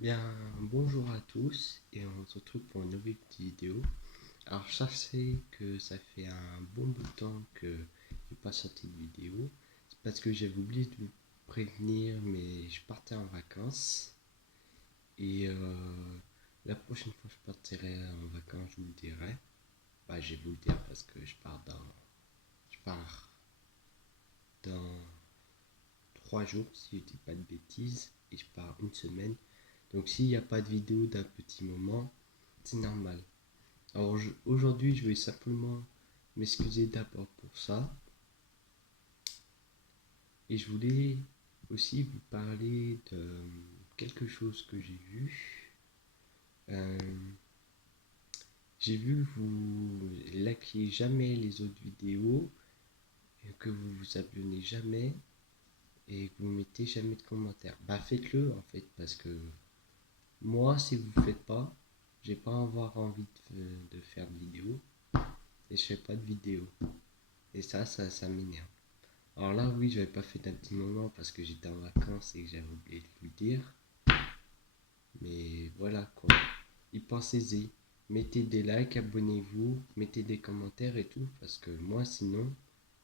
Bien, bonjour à tous et on se retrouve pour une nouvelle petite vidéo. Alors, je sais que ça fait un bon bout de temps que j'ai pas sorti de vidéo. C'est parce que j'avais oublié de vous prévenir, mais je partais en vacances. Et la prochaine fois que je partirai en vacances, je vous le dirai. Bah, je vais vous le dire parce que je pars dans 3 jours, si je dis pas de bêtises, et je pars une semaine. Donc, s'il n'y a pas de vidéo d'un petit moment, c'est normal. Alors aujourd'hui, je vais simplement m'excuser d'abord pour ça. Et je voulais aussi vous parler de quelque chose que j'ai vu. Euh, j'ai vu que vous likez jamais les autres vidéos, et que vous vous abonnez jamais et que vous mettez jamais de commentaires. Bah faites-le en fait parce que moi, si vous le faites pas, j'ai pas avoir envie de faire de vidéo et je fais pas de vidéo. Et ça m'énerve. Alors là, oui, j'avais pas fait d'un petit moment parce que j'étais en vacances et que j'avais oublié de vous le dire. Mais voilà quoi. Y pensez-y. Mettez des likes, abonnez-vous, mettez des commentaires et tout. Parce que moi, sinon,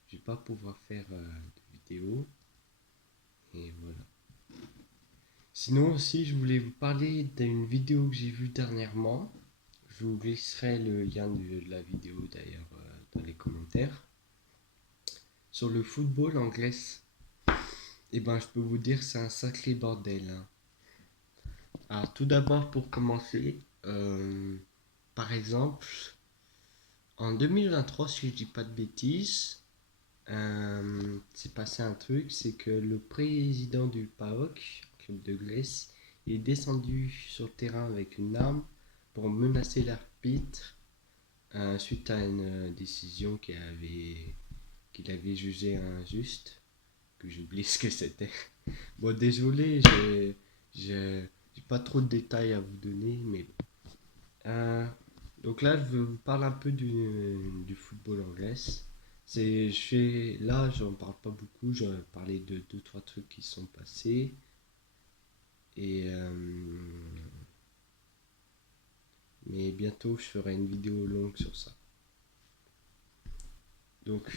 je vais pas pouvoir faire de vidéos. Et voilà. Sinon aussi, je voulais vous parler d'une vidéo que j'ai vue dernièrement. Je vous glisserai le lien de la vidéo d'ailleurs dans les commentaires. Sur le football en Grèce. Et ben, je peux vous dire, c'est un sacré bordel, hein. Alors tout d'abord pour commencer, par exemple, en 2023, si je dis pas de bêtises, c'est passé un truc, c'est que le président du PAOK, club de Grèce, est descendu sur le terrain avec une arme pour menacer l'arbitre suite à une décision qu'il avait jugée injuste, que j'oublie ce que c'était. Bon, désolé, j'ai pas trop de détails à vous donner, mais bon. Euh, donc là, je vous parle un peu du football en Grèce. Là, j'en parle pas beaucoup, j'en ai parlé de deux, trois trucs qui sont passés. Et, mais bientôt, je ferai une vidéo longue sur ça. Donc,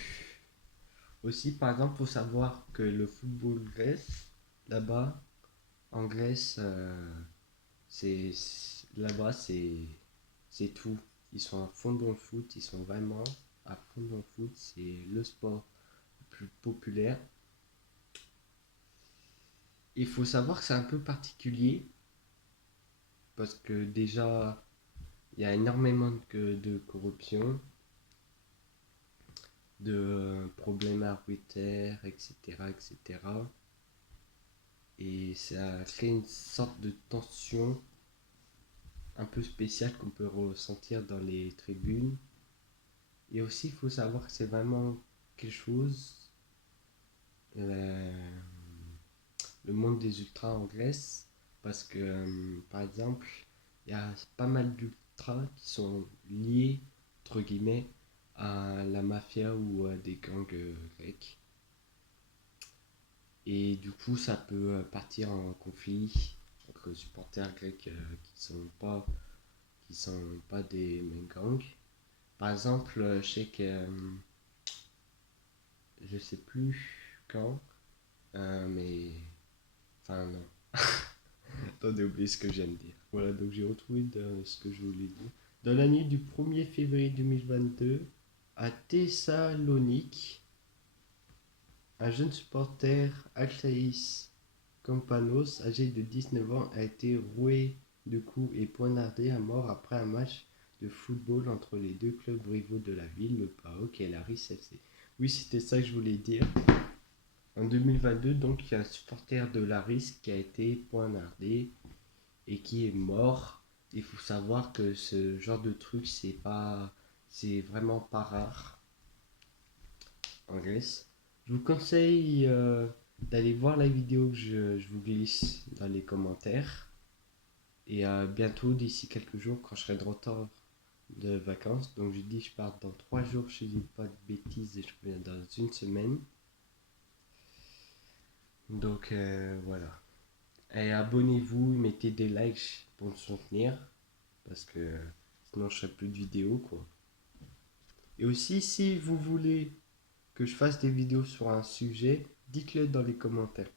aussi, par exemple, faut savoir que le football grèce, là-bas, en Grèce, c'est, là-bas, c'est tout. Ils sont à fond dans le foot, ils sont vraiment à fond dans le foot. C'est le sport le plus populaire. Il faut savoir que c'est un peu particulier parce que déjà, il y a énormément de corruption, de problèmes arbitraires, etc., etc. Et ça crée une sorte de tension un peu spéciale qu'on peut ressentir dans les tribunes. Et aussi, il faut savoir que c'est vraiment quelque chose, euh, le monde des ultras en Grèce, parce que, par exemple, il y a pas mal d'ultras qui sont liés, entre guillemets, à la mafia ou à des gangs grecs. Et du coup, ça peut partir en conflit entre supporters grecs qui sont pas des mêmes gangs. Par exemple, je sais que je sais plus quand, mais enfin non. Attendez, oubliez ce que j'aime dire. Voilà, donc j'ai retrouvé ce que je voulais dire. Dans la nuit du 1er février 2022, à Thessalonique, un jeune supporter, Altaïs Campanos, âgé de 19 ans, a été roué de coups et poignardé à mort après un match de football entre les deux clubs rivaux de la ville, le PAOK et la RIS FC. Oui, c'était ça que je voulais dire. En 2022, donc, il y a un supporter de la RIS qui a été poignardé et qui est mort. Il faut savoir que ce genre de truc, c'est vraiment pas rare en Grèce. Je vous conseille d'aller voir la vidéo que je vous glisse dans les commentaires. Et bientôt, d'ici quelques jours, quand je serai de retour de vacances, donc je dis je pars dans 3 jours, je dis pas de bêtises et je reviens dans une semaine. Donc voilà. Et abonnez-vous, mettez des likes pour me soutenir. Parce que sinon je ferai plus de vidéos quoi. Et aussi si vous voulez que je fasse des vidéos sur un sujet, dites-le dans les commentaires.